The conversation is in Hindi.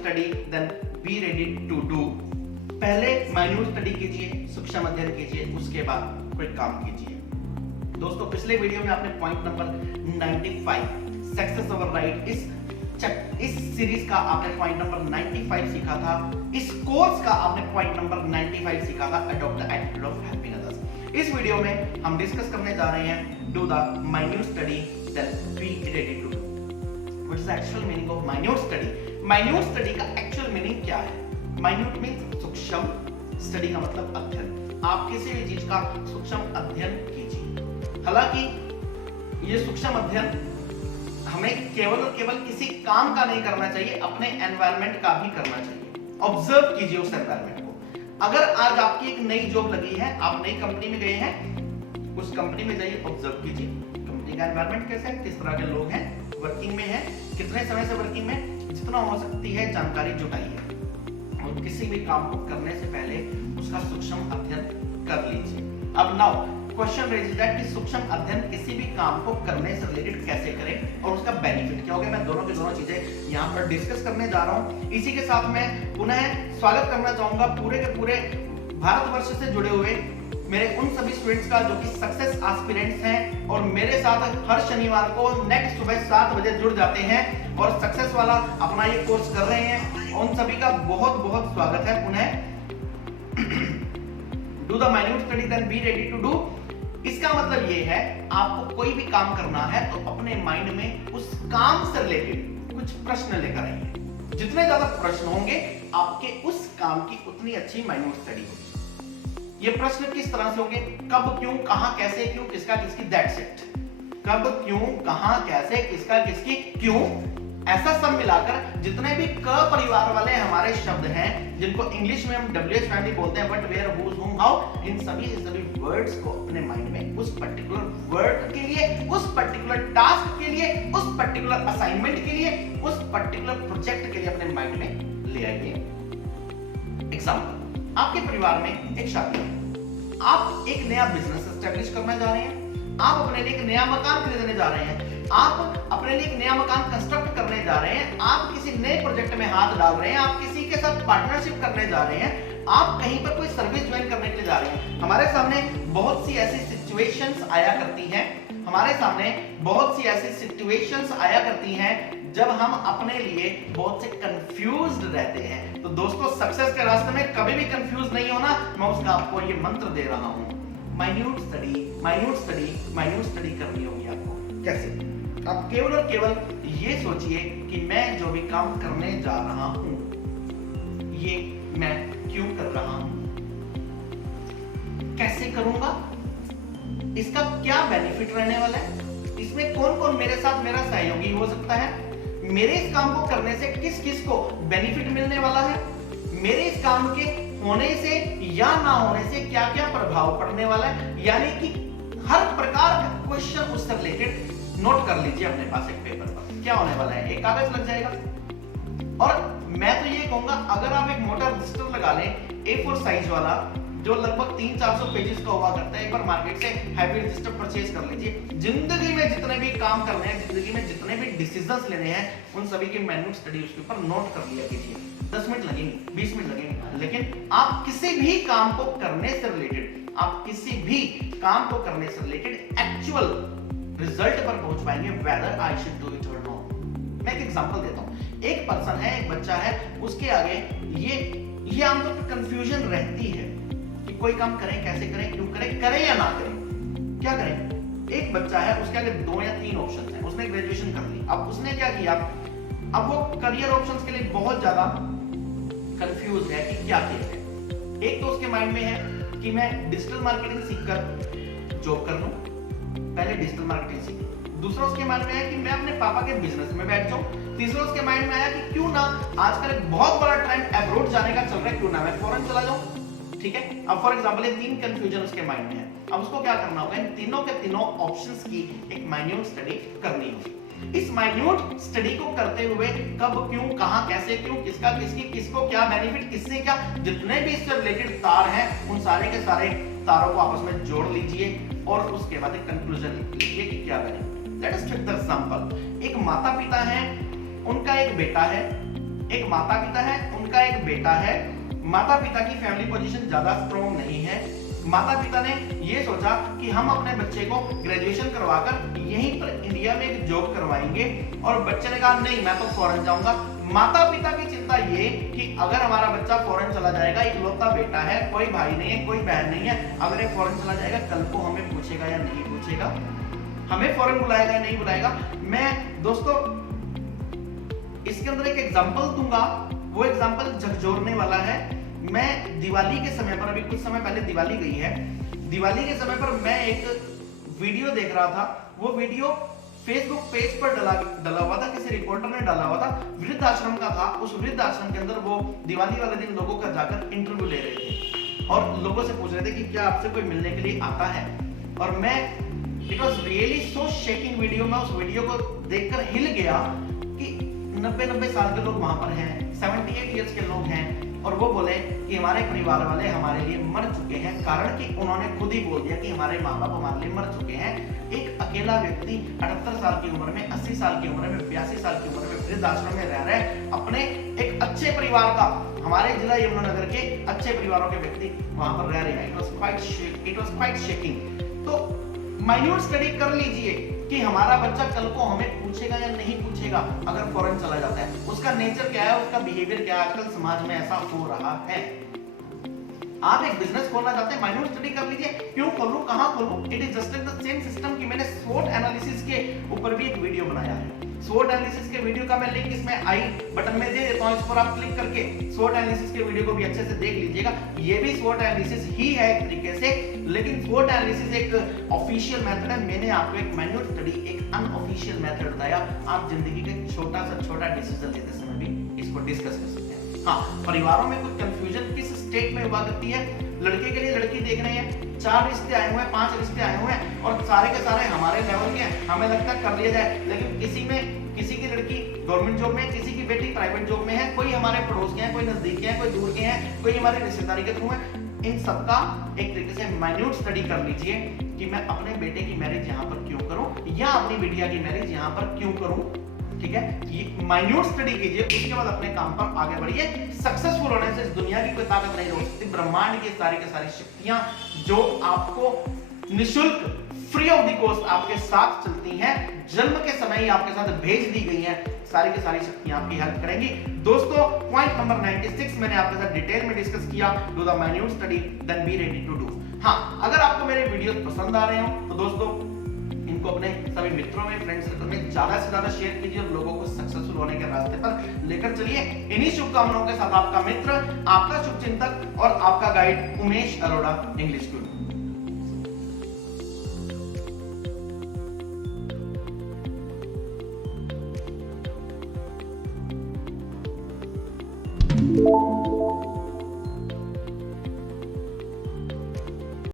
Study then be ready to do. पहले माइन्यूट स्टडी कीजिए, सूक्ष्म अध्ययन कीजिए, उसके बाद कोई काम कीजिए। दोस्तों पिछले वीडियो में आपने पॉइंट नंबर 95 सक्सेस ओवरराइड इस सीरीज का आपने पॉइंट नंबर 95 सीखा था। इस कोर्स का आपने पॉइंट नंबर 95 सीखा था, adopt the attitude of helping others. इस वीडियो में हम डिस्कस करने जा रहे हैं do the minute study then be ready to do. What is the actual meaning of minute study? Minute study का एक्चुअल मीनिंग क्या है? माइन्यूट मींस सूक्ष्म, स्टडी का मतलब अध्ययन। आप किसी भी चीज का सूक्ष्म अध्ययन कीजिए। हालांकि ये सूक्ष्म अध्ययन हमें केवल और केवल किसी काम का नहीं करना चाहिए, अपने एनवायरनमेंट का भी करना चाहिए। ऑब्जर्व कीजिए उस एनवायरनमेंट को। अगर आज आपकी एक नई जॉब लगी है, आप नई कंपनी में गए हैं, उस कंपनी में जाइए, ऑब्जर्व कीजिए कंपनी का एनवायरनमेंट कैसा है, किस तरह के लोग हैं, वर्किंग में है, कितने समय से वर्किंग में, जितना हो सकती है जानकारी जुटाइए और किसी भी काम को करने से पहले उसका सूक्ष्म अध्ययन कर लीजिए। अब नाउ क्वेश्चन रेज दैट कि सूक्ष्म अध्ययन किसी भी काम को करने से रिलेटेड कैसे करें और उसका बेनिफिट क्या होगा। मैं दोनों की दोनों चीजें यहाँ पर डिस्कस करने जा रहा हूँ। इसी के साथ मैं पुनः स्वागत करना चाहूंगा पूरे के पूरे भारतवर्ष से जुड़े हुए मेरे उन सभी स्टूडेंट्स का जो कि सक्सेस एस्पिरेंट्स हैं और मेरे साथ हर शनिवार को नेक्स्ट सुबह 7 बजे जुड़ जाते हैं और सक्सेस वाला अपना ये कोर्स कर रहे हैं। उन सभी का बहुत बहुत स्वागत है पुनः। Do the minute study then be ready to do. इसका मतलब ये है आपको कोई भी काम करना है तो अपने माइंड में उस काम से रिलेटेड कुछ प्रश्न लेकर आइए। जितने ज्यादा प्रश्न होंगे आपके उस काम की उतनी अच्छी माइन्यूट स्टडी होगी। ये प्रश्न किस तरह से होंगे? कब, क्यों, कहां, कैसे, क्यों, किसका, किसकी, दैट्स इट। कब, क्यों, कहां, कैसे, किसका, किसकी, क्यों, ऐसा सब मिलाकर जितने भी क परिवार वाले हमारे शब्द हैं, जिनको इंग्लिश में हम WH फैमिली बोलते हैं, व्हाट, वेयर, हु, हुम, हाउ, इन सभी वर्ड्स को अपने माइंड में उस पर्टिकुलर वर्ड के लिए, उस पर्टिकुलर टास्क के लिए, उस पर्टिकुलर असाइनमेंट के लिए, उस पर्टिकुलर प्रोजेक्ट के लिए अपने माइंड में ले आइए। एग्जांपल, आपके परिवार में एक शादी है, आप एक नया बिजनेस एस्टेब्लिश करना जा रहे हैं, आप अपने लिए एक नया मकान खरीदने जा रहे हैं, आप अपने लिए एक नया मकान कंस्ट्रक्ट करने जा रहे हैं, आप किसी नए प्रोजेक्ट में हाथ डाल रहे हैं, आप किसी के साथ पार्टनरशिप करने जा रहे हैं, आप कहीं पर कोई सर्विस ज्वाइन करने के लिए जा रहे हैं। हमारे सामने बहुत सी ऐसी सिचुएशंस आया करती हैं, हमारे सामने बहुत सी ऐसी सिचुएशंस आया करती हैं जब हम अपने लिए बहुत से कंफ्यूज्ड रहते हैं। तो दोस्तों सक्सेस के रास्ते में कभी भी कंफ्यूज नहीं होना। मैं उसका आपको ये मंत्र दे रहा हूं, minute study, minute study, minute study करनी होगी आपको। कैसे? आप केवल और केवल ये सोचिए कि मैं जो भी काम करने जा रहा हूं ये मैं क्यों कर रहा हूं, कैसे करूंगा, इसका क्या बेनिफिट रहने वाला है, इसमें कौन कौन मेरे साथ मेरा सहयोगी हो सकता है, मेरे इस काम को करने से किस किस को बेनिफिट मिलने वाला है, मेरे इस काम के होने से या ना होने से क्या क्या प्रभाव पड़ने वाला है। यानी कि हर प्रकार का क्वेश्चन उससे रिलेटेड नोट कर लीजिए अपने पास एक पेपर पर। क्या होने वाला है, एक कागज लग जाएगा और मैं तो ये कहूंगा अगर आप एक मोटा रजिस्टर लगा लें A4 साइज वाला जो लगभग 300-400 पेजेस का हुआ करता है, एक बार मार्केट से हैवी रजिस्टर परचेज कर लीजिए। जिंदगी में जितने भी काम करने हैं, जिंदगी में जितने भी डिसीजंस लेने हैं, उन सभी की माइन्यूट स्टडी उसके ऊपर नोट कर लिया कीजिए। 10 मिनट लगेंगे, 20 मिनट लगेंगे, लेकिन आप किसी भी काम को करने से रिलेटेड, आप किसी भी काम को करने से रिलेटेड एक्चुअल रिजल्ट पर पहुंच पाएंगे, whether I should do it और नॉट। मैं एक एग्जांपल देता हूं। एक पर्सन है, एक बच्चा है, उसके आगे ये आमतौर पर कंफ्यूजन रहती है कि कोई काम करें, कैसे करें, क्यों करें, करें या ना करें, क्या करें। एक बच्चा है, उसके आगे 2 या 3 ऑप्शन हैं, उसने ग्रेजुएशन कर ली। अब उसने क्या किया, अब वो करियर ऑप्शंस के लिए बहुत ज्यादा कंफ्यूज है कि क्या किया जाए। एक तो उसके माइंड में है कि मैं डिजिटल मार्केटिंग सीखकर जॉब कर लूं, पहले डिजिटल मार्केटिंग सीखी। दूसरा उसके माइंड में है कि मैं अपने पापा के बिजनेस में बैठ जाऊं। तीसरा उसके माइंड में आया कि क्यों ना, आजकल एक बहुत बड़ा ट्रेंड अब्रॉड जाने का चल रहा है, क्यों ना मैं फॉरेन चला जाऊं। ठीक है, अब फॉर एग्जांपल ये 3 कंफ्यूजन उसके माइंड में है। अब उसको क्या करना होगा, इन तीनों के तीनों ऑप्शंस की एक माइन्यूट स्टडी करनी होगी। इस माइन्यूट स्टडी को करते हुए कब, क्यों, कहां, कैसे, क्यों, किसका, किसकी, किसको क्या बेनिफिट, किससे क्या, जितने भी इससे रिलेटेड तार हैं उन सारे के सारे तारों को आपस में जोड़ लीजिए और उसके बाद एक कंक्लूजन लिखिए कि क्या benefit. Let us take the example. एक माता पिता हैं, उनका एक बेटा है, एक माता पिता है, उनका एक बेटा है। माता पिता की फैमिली पोजीशन ज्यादा स्ट्रॉन्ग नहीं है। माता पिता ने ये सोचा कि हम अपने बच्चे को ग्रेजुएशन करवाकर यहीं पर इंडिया में एक जॉब करवाएंगे, और बच्चे ने कहा नहीं मैं तो फॉरेन जाऊंगा। माता पिता की चिंता ये कि अगर हमारा बच्चा फॉरेन चला जाएगा, इकलौता बेटा है, कोई भाई नहीं है, कोई बहन नहीं है, अगर ये फॉरेन चला जाएगा कल को हमें पूछेगा या नहीं पूछेगा, हमें फॉरेन बुलाएगा या नहीं बुलाएगा। मैं दोस्तों इसके अंदर एक एग्जांपल दूंगा, वो एग्जांपल झकझोरने वाला है। मैं दिवाली के समय पर, अभी कुछ समय पहले दिवाली गई है, दिवाली के समय पर मैं एक वीडियो देख रहा था। वो वीडियो फेसबुक पेज पर डला हुआ था, किसी रिपोर्टर ने डाला हुआ था, वृद्ध आश्रम का था। उस वृद्ध आश्रम के अंदर वो दिवाली वाले दिन लोगों का जाकर इंटरव्यू ले रहे थे और लोगों से पूछ रहे थे कि क्या आपसे कोई मिलने के लिए आता है। और मैं, it was really so shaking video. मैं उस वीडियो को देखकर हिल गया कि 90 साल के लोग वहां पर हैं, 78 ईयर्स के लोग हैं, और वो बोले कि हमारे परिवार वाले हमारे लिए मर चुके हैं। कारण कि उन्होंने खुद ही बोल दिया कि हमारे माँ बाप हमारे लिए मर चुके हैं। एक अकेला व्यक्ति 78 साल की उम्र में, 80 साल की उम्र में, 82 साल की उम्र में वृद्ध आश्रम में रह रहे हैं, अपने एक अच्छे परिवार का, हमारे जिला यमुनानगर के अच्छे परिवारों के व्यक्ति वहां पर रह रहे हैं। It was quite shaking. तो माइन्यूट स्टडी कर लीजिए कि हमारा बच्चा कल को हमें पूछेगा या नहीं पूछेगा अगर फॉरेन चला जाता है, उसका नेचर क्या है, उसका बिहेवियर क्या है। आजकल समाज में ऐसा हो रहा है। आप एक बिजनेस खोलना चाहते हैं, माइन्यूट स्टडी कर लीजिए। क्यों खोलूं, कहां खोलूं? It is just like the same system कि मैंने SWOT एनालिसिस के ऊपर भी एक वीडियो बनाया है। SWOT एनालिसिस के वीडियो का मैं लिंक इसमें आई बटन में दे देता हूं, इस पर आप क्लिक करके SWOT एनालिसिस के वीडियो को भी अच्छे से देख लीजिएगा। ये भी SWOT एनालिसिस ही है एक तरीके से, लेकिन SWOT एनालिसिस एक ऑफिशियल मेथड है। मैंने आपको एक मैन्युअल स्टडी, एक अनऑफिशियल मेथड बताया। आप जिंदगी के छोटा सा छोटा डिसीजन लेते समय भी इसको डिस्कस कर सकते हैं। हाँ, परिवारों में कुछ कंफ्यूजन किस स्टेट में हुआ करती है। लड़के के लिए लड़की देख रहे हैं, 4 रिश्ते आए हुए हैं, 5 रिश्ते आए हुए हैं, और सारे के सारे हमारे लेवल के हैं, हमें लगता है कर लिया जाए। लेकिन किसी की लड़की गवर्नमेंट जॉब में, किसी की बेटी प्राइवेट जॉब में है, कोई हमारे पड़ोस के हैं, कोई नजदीक के हैं, कोई दूर के हैं, कोई हमारे रिश्तेदारी के थ्रू है। इन सबका एक तरीके से माइन्यूट स्टडी कर लीजिए कि मैं अपने बेटे की मैरिज यहाँ पर क्यों करूं या अपनी बिटिया की मैरिज यहाँ पर क्यों करूं। ठीक है, ये माइन्यूट स्टडी कीजिए, उसके बाद अपने काम पर आगे बढ़िए। सक्सेसफुल होने से इस दुनिया की कोई ताकत नहीं रोक सकती। ब्रह्मांड की सारी शक्तियां जो आपको निशुल्क, फ्री ऑफ द कॉस्ट आपके साथ चलती हैं, जन्म के समय ही आपके साथ भेज दी गई हैं, सारी की सारी शक्तियां आपकी हेल्प करेंगी। दोस्तों, पॉइंट नंबर 96 मैंने आपके साथ डिटेल में डिस्कस किया। Do the minute study, then be ready to do. हाँ, अगर आपको मेरे वीडियोस पसंद आ रहे हो तो दोस्तों इनको अपने सभी मित्रों में, फ्रेंड सर्कल में ज्यादा से ज्यादा शेयर कीजिए और लोगों को सक्सेसफुल होने के रास्ते पर लेकर चलिए। इन्हीं शुभकामनाओं के साथ आपका मित्र, आपका शुभचिंतक और आपका गाइड उमेश अरोड़ा, इंग्लिश गुरु।